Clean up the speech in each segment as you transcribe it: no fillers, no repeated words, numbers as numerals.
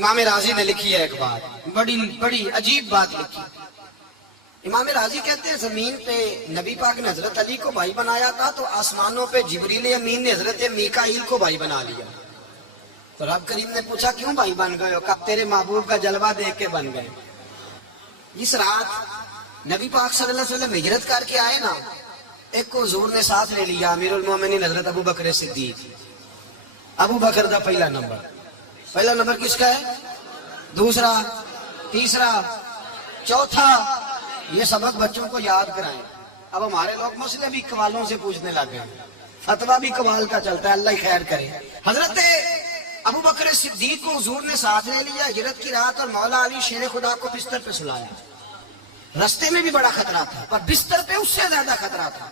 امام راضی نے لکھی ہے ایک بات، بڑی عجیب بات لکھی۔ امام راضی کہتے ہیں زمین پہ نبی پاک نے حضرت علی کو بھائی بنایا تھا تو آسمانوں پہ جبریل امین نے حضرت میکائیل کو بھائی بنا لیا۔ تو رب کریم نے پوچھا کیوں بھائی بن گئے ہو؟ کب تیرے محبوب کا جلوہ دیکھ کے بن گئے۔ اس رات نبی پاک صلی اللہ علیہ وسلم ہجرت کر کے آئے نا، ایک کو حضور نے ساتھ لے لیا، امیر المومنین حضرت ابو بکر صدیق۔ ابو بکر دا پہلا نمبر کس کا ہے؟ دوسرا، تیسرا، چوتھا۔ یہ سبق بچوں کو یاد کرائیں۔ اب ہمارے لوگ مسئلے بھی قوالوں سے پوچھنے لگ گئے، فتویٰ بھی قوال کا چلتا ہے، اللہ ہی خیر کرے۔ حضرت ابو بکر صدیق کو حضور نے ساتھ لے لیا ہجرت کی رات، اور مولا علی شیر خدا کو بستر پہ سلایا۔ رستے میں بھی بڑا خطرہ تھا، پر بستر پہ اس سے زیادہ خطرہ تھا،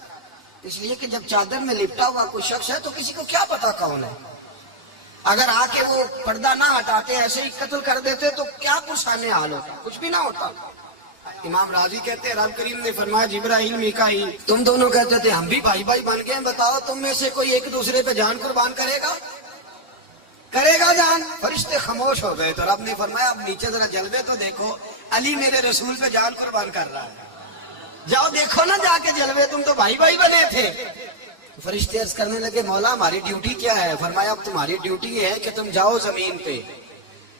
اس لیے کہ جب چادر میں لپٹا ہوا کوئی شخص ہے تو کسی کو کیا پتا کون ہے۔ اگر آ کے وہ پردہ نہ ہٹاتے ایسے ہی قتل کر دیتے تو کیا پرسانے حال ہوتا، کچھ بھی نہ ہوتا۔ امام راضی کہتے ہیں رب کریم نے فرمایا جبرائیل میکائیل تم دونوں کہتے تھے ہم بھی بھائی بن گئے، بتاؤ تم میں سے کوئی ایک دوسرے پہ جان قربان کرے گا جان؟ فرشتے خاموش ہو گئے۔ تو رب نے فرمایا اب نیچے ذرا جلوے تو دیکھو، علی میرے رسول پہ جان قربان کر رہا ہے، جاؤ دیکھو نا جا کے جلوے، تم تو بھائی بنے تھے۔ فرشتے عرض کرنے لگے مولا ہماری ڈیوٹی کیا ہے؟ فرمایا اب تمہاری ڈیوٹی یہ ہے کہ تم جاؤ زمین پہ،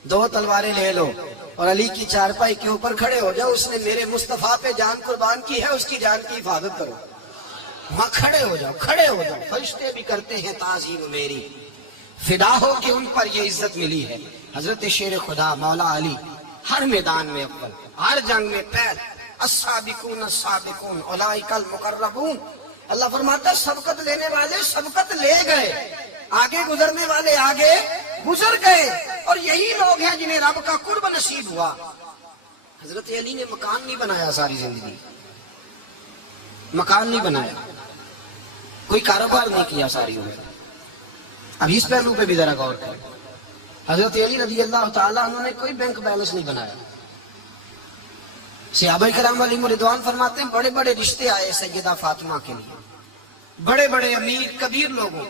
2 تلواریں لے لو اور علی کی چارپائی کے اوپر کھڑے ہو جاؤ، اس نے میرے مصطفیٰ پہ جان قربان کی ہے، اس کی جان کی حفاظت کرو۔ وہاں کھڑے ہو جاؤ۔ فرشتے بھی کرتے ہیں تعظیم میری، فدا ہو کہ ان پر یہ عزت ملی ہے۔ حضرت شیر خدا مولا علی ہر میدان میں اول، ہر جنگ میں پہل، السابقون السابقون اولئک المقربون۔ اللہ فرماتا ہے سبقت لینے والے سبقت لے گئے، آگے گزرنے والے آگے گزر گئے، اور یہی لوگ ہیں جنہیں رب کا قرب نصیب ہوا۔ حضرت علی نے مکان نہیں بنایا، ساری زندگی مکان نہیں بنایا، کوئی کاروبار نہیں کیا ساری عمر۔ اب اس پہلو پہ بھی ذرا غور کریں، حضرت علی رضی اللہ تعالیٰ انہوں نے کوئی بینک بیلنس نہیں بنایا۔ صحابہ کرام علیہم رضوان فرماتے ہیں بڑے بڑے رشتے آئے سیدہ فاطمہ کے لیے، بڑے بڑے امیر کبیر لوگوں،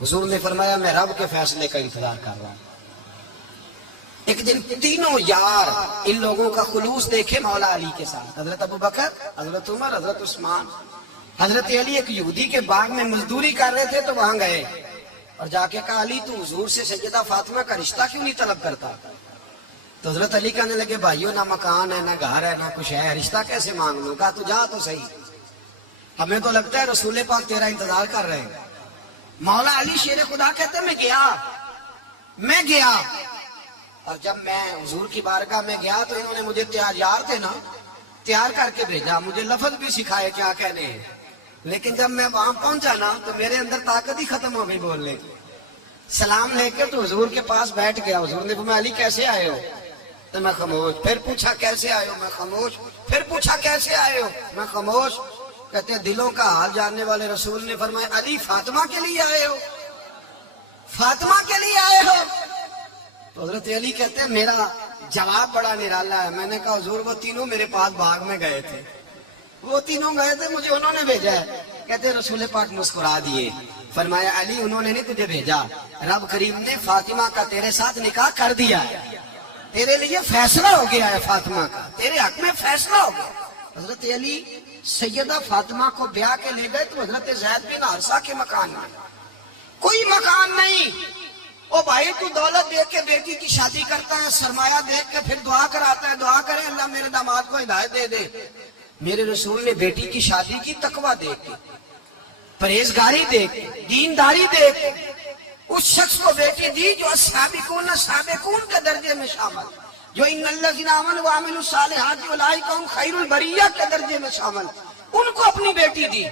حضور نے فرمایا میں رب کے فیصلے کا انتظار کر رہا ہوں۔ ایک دن تینوں یار ان لوگوں کا خلوص دیکھے مولا علی کے ساتھ، حضرت ابو بکر، حضرت عمر، حضرت عثمان۔ حضرت علی ایک یہودی کے باغ میں مزدوری کر رہے تھے تو وہاں گئے اور جا کے کہا علی تو حضور سے سیدہ فاطمہ کا رشتہ کیوں نہیں طلب کرتا؟ تو حضرت علی کہنے لگے بھائیو نہ مکان ہے، نہ گھر ہے، نہ کچھ ہے، رشتہ کیسے مانگ لوں؟ کہا تو جا تو صحیح، ہمیں تو لگتا ہے رسول پاک تیرا انتظار کر رہے ہیں۔ مولا علی شیر خدا کہتے ہیں میں گیا اور جب میں حضور کی بارگاہ میں گیا تو انہوں نے مجھے تیار کر کے بھیجا، مجھے لفظ بھی سکھائے کیا کہنے ہیں، لیکن جب میں وہاں پہنچا نا تو میرے اندر طاقت ہی ختم ہو گئی بولنے کی۔ سلام لے کے تو حضور کے پاس بیٹھ گیا، حضور نے فرمایا علی کیسے آئے ہو؟ تو میں خاموش، پھر پوچھا کیسے آئے ہو؟ میں خاموش، پھر پوچھا کیسے آئے ہو؟ میں خاموش۔ کہتے ہیں دلوں کا حال جاننے والے رسول نے فرمایا علی فاطمہ کے لیے آئے ہو؟ فاطمہ کے لیے آئے ہو؟ تو حضرت علی کہتے ہیں میرا جواب بڑا نرالا ہے۔ میں نے کہا حضور وہ تینوں میرے پاس باغ میں گئے تھے، وہ تینوں گئے تھے، مجھے انہوں نے بھیجا ہے۔ کہتے ہیں رسول پاک مسکرا دیے، فرمایا علی انہوں نے نہیں تجھے بھیجا، رب کریم نے فاطمہ کا تیرے ساتھ نکاح کر دیا ہے، تیرے لیے فیصلہ ہو گیا ہے، فاطمہ کا تیرے حق میں فیصلہ ہو گیا۔ حضرت علی سیدہ فاطمہ کو بیاہ کے لے گئے تو حضرت زید بن حارثہ کے مکان میں، کوئی مکان نہیں۔ او بھائی تو دولت دیکھ کے بیٹی کی شادی کرتا ہے، سرمایہ دیکھ کے پھر دعا کراتا ہے، دعا کرے اللہ میرے داماد کو ہدایت دے دے۔ میرے رسول نے بیٹی کی شادی کی تقوی دیکھ کے، پرہیزگاری دیکھ کے، دینداری دیکھ کے اس شخص کو بیٹی دی جو السابقون السابقون کے درجے میں شامل، جو ان الذین آمنوا وعملوا الصالحات اولئک هم خیر البریہ کے درجے میں شامل، ان کو اپنی بیٹی دی۔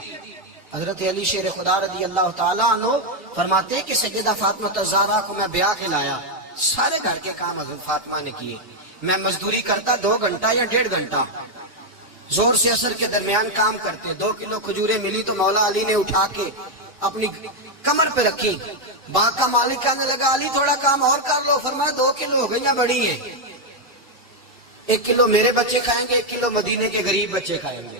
حضرت علی شیر خدا رضی اللہ تعالیٰ عنہ فرماتے کہ سیدہ فاطمہ الزہرا کو میں بیاہ کے لایا، سارے گھر کے کام حضرت فاطمہ نے کیے، میں مزدوری کرتا 2 گھنٹہ یا 1.5 گھنٹہ، زور سے اثر کے درمیان کام کرتے، 2 کلو کھجوریں ملی تو مولا علی نے اٹھا کے اپنی کمر پہ رکھی۔ باغ کا مالک کہنے لگا علی تھوڑا کام اور کر لو، فرمایا 2 کلو ہو گئی ہیں، بڑی ہیں، 1 کلو میرے بچے کھائیں گے، 1 کلو مدینے کے غریب بچے کھائیں گے۔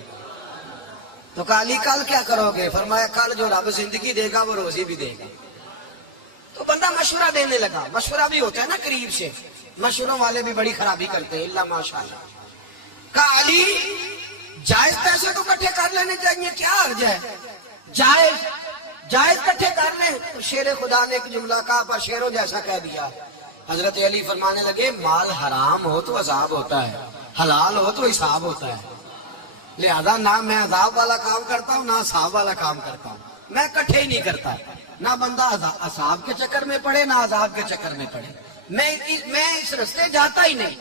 تو کہا علی کل کیا کرو گے؟ فرمایا کل جو رب زندگی دے گا وہ روزی بھی دے گا۔ تو بندہ مشورہ دینے لگا. مشورہ بھی ہوتا ہے نا قریب سے, مشوروں والے بھی بڑی خرابی کرتے ہیں اللہ ماشاءاللہ. کہا علی جائز پیسے تو اکٹھے کر لینے چاہیے, کیا حرج ہے, جائز اکٹھے کر لیں. شیر خدا نے ایک جملہ کہا پر شیروں جیسا کہہ دیا. حضرت علی فرمانے لگے مال حرام ہو تو عذاب ہوتا ہے, حلال ہو تو حساب ہوتا ہے. لہذا نہ میں عذاب والا کام کرتا ہوں نہ حساب والا کام کرتا ہوں, میں اکٹھے ہی نہیں کرتا. نہ بندہ عذاب کے چکر میں پڑے نہ عذاب کے چکر میں پڑے, میں اس رستے جاتا ہی نہیں.